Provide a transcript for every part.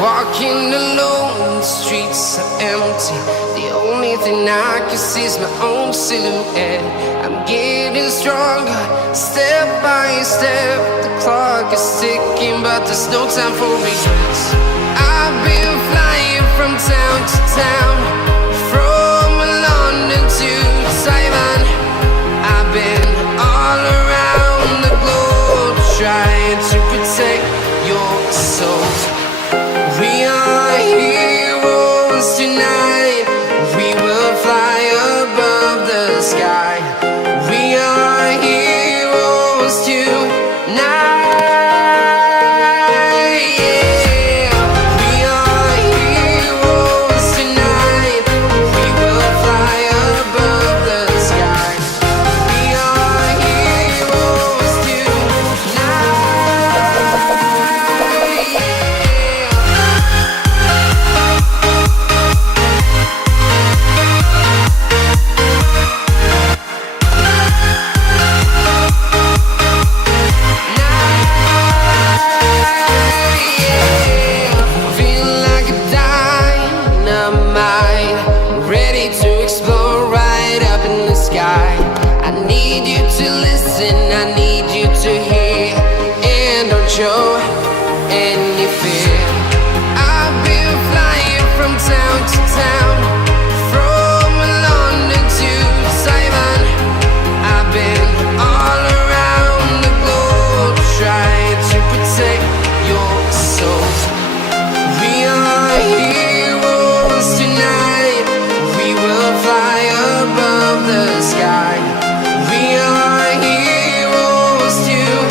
Walking alone, the streets are empty. The only thing I can see is my own silhouette. I'm getting stronger, step by step. The clock is ticking, but there's no time for regrets. I've been flying from town to town, from London to Taiwan. I've been all around the globe, trying to protect your soul. We are heroes tonight. We will fly above the sky. We are heroes tonight. Yeah. We are heroes tonight. We will fly above the sky. We are heroes tonight. Yeah. I need you to hear and don't show any fear. I've been flying from town to town, from London to Taiwan. I've been all around the globe, trying to protect your soul. We are heroes tonight. We will fly above the sky. We are heroes tonight.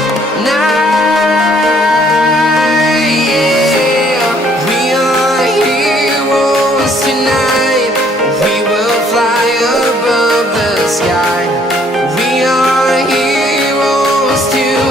Yeah. We are heroes tonight. We will fly above the sky. We are heroes tonight.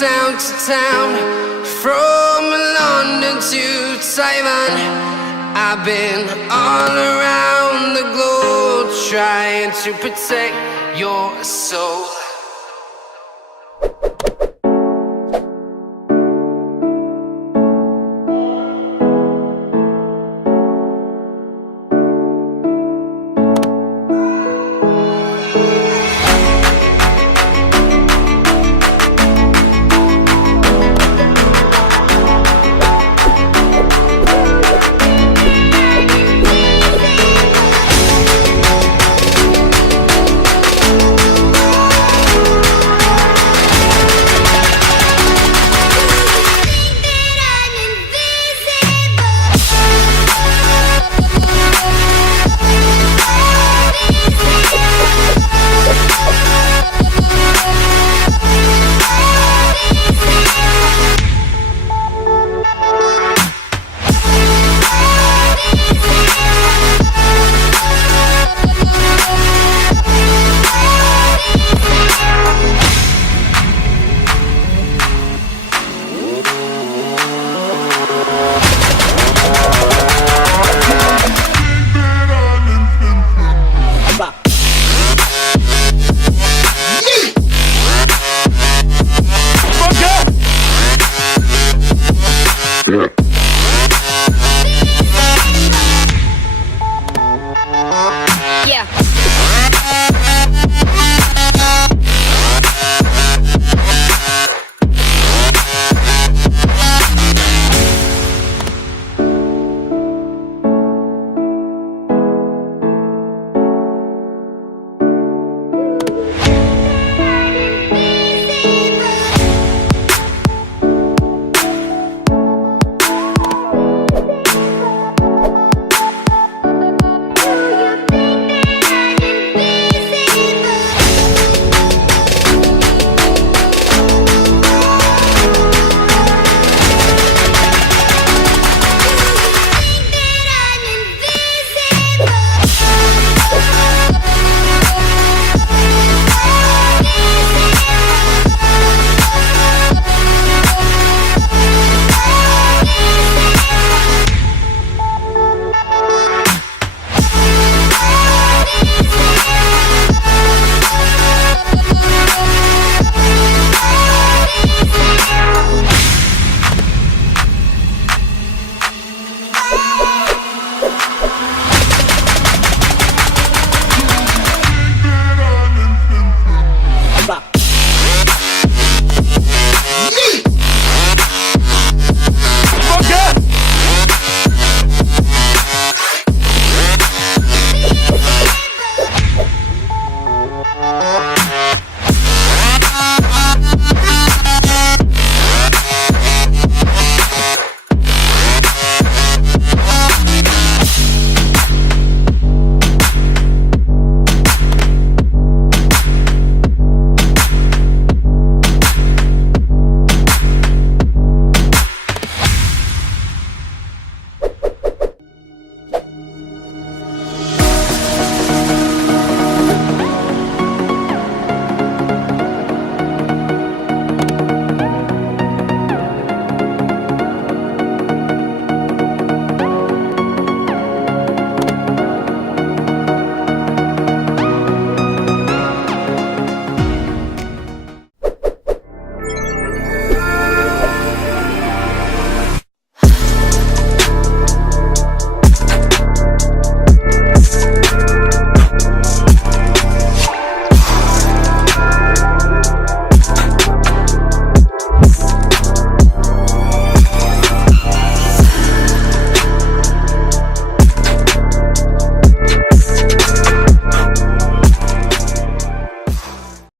Town to town, from London to Taiwan. I've been all around the globe, trying to protect your soul.